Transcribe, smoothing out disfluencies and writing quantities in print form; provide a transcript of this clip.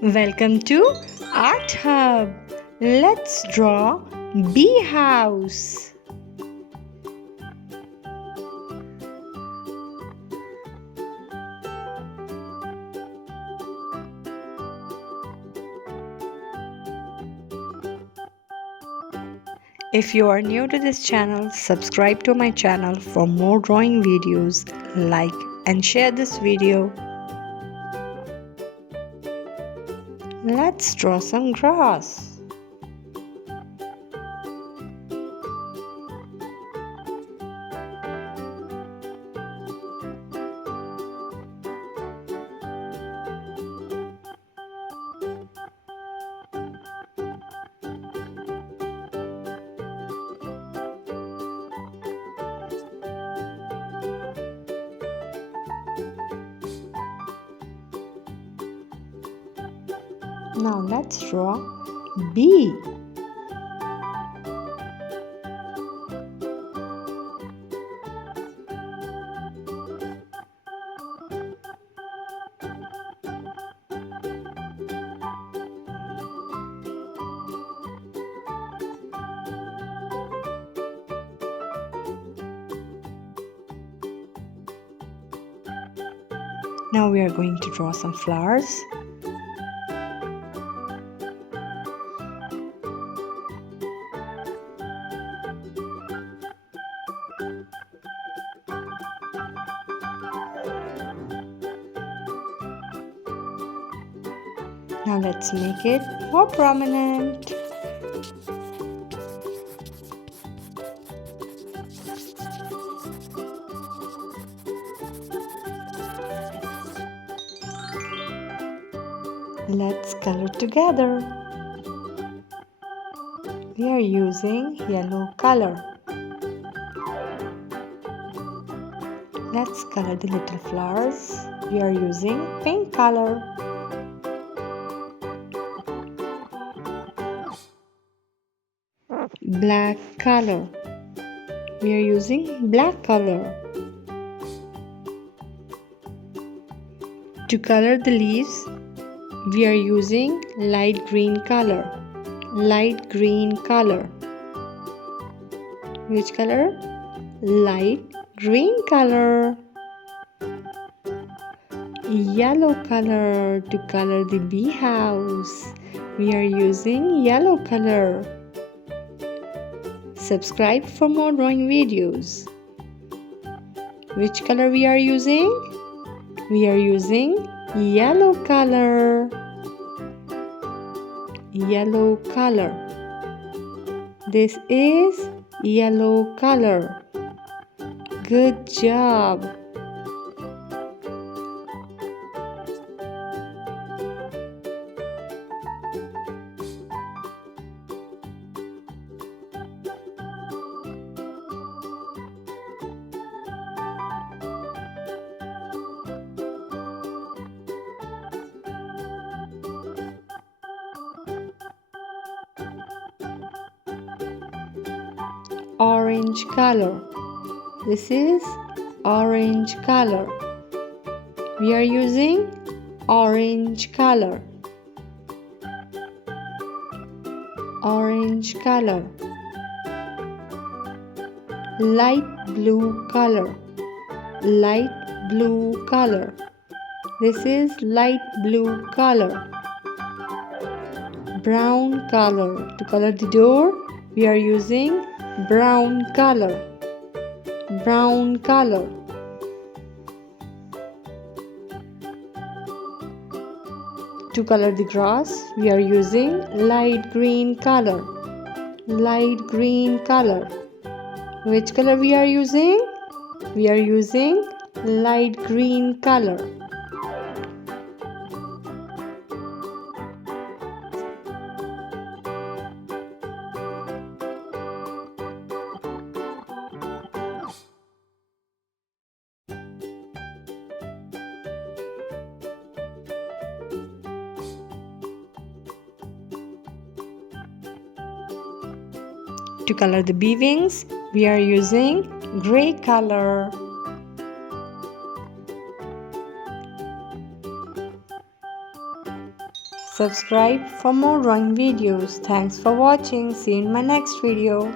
Welcome to Art Hub. Let's draw bee house. If you are new to this channel, subscribe to my channel for more drawing videos. Like and share this video. Let's draw some grass. Now let's draw bee. Now we are going to draw some flowers. Now let's make it more prominent. Let's color together. We are using yellow color. Let's color the little flowers. We are using pink color. Black color. We are using black color. To color the leaves, we are using light green color. Light green color. Which color? Light green color. Yellow color to color the bee house. We are using yellow color. Subscribe for more drawing videos. Which color we are using? We are using yellow color. Yellow color. This is yellow color. Good job. Orange color. This is orange color. We are using orange color. Orange color. Light blue color. Light blue color. This is light blue color. Brown color. To color the door, we are using brown color. Brown color. To color the grass, we are using light green color. Light green color. Which color we are using? We are using light green color. To color the bee wings, we are using gray color. Subscribe for more drawing videos. Thanks for watching. See you in my next video.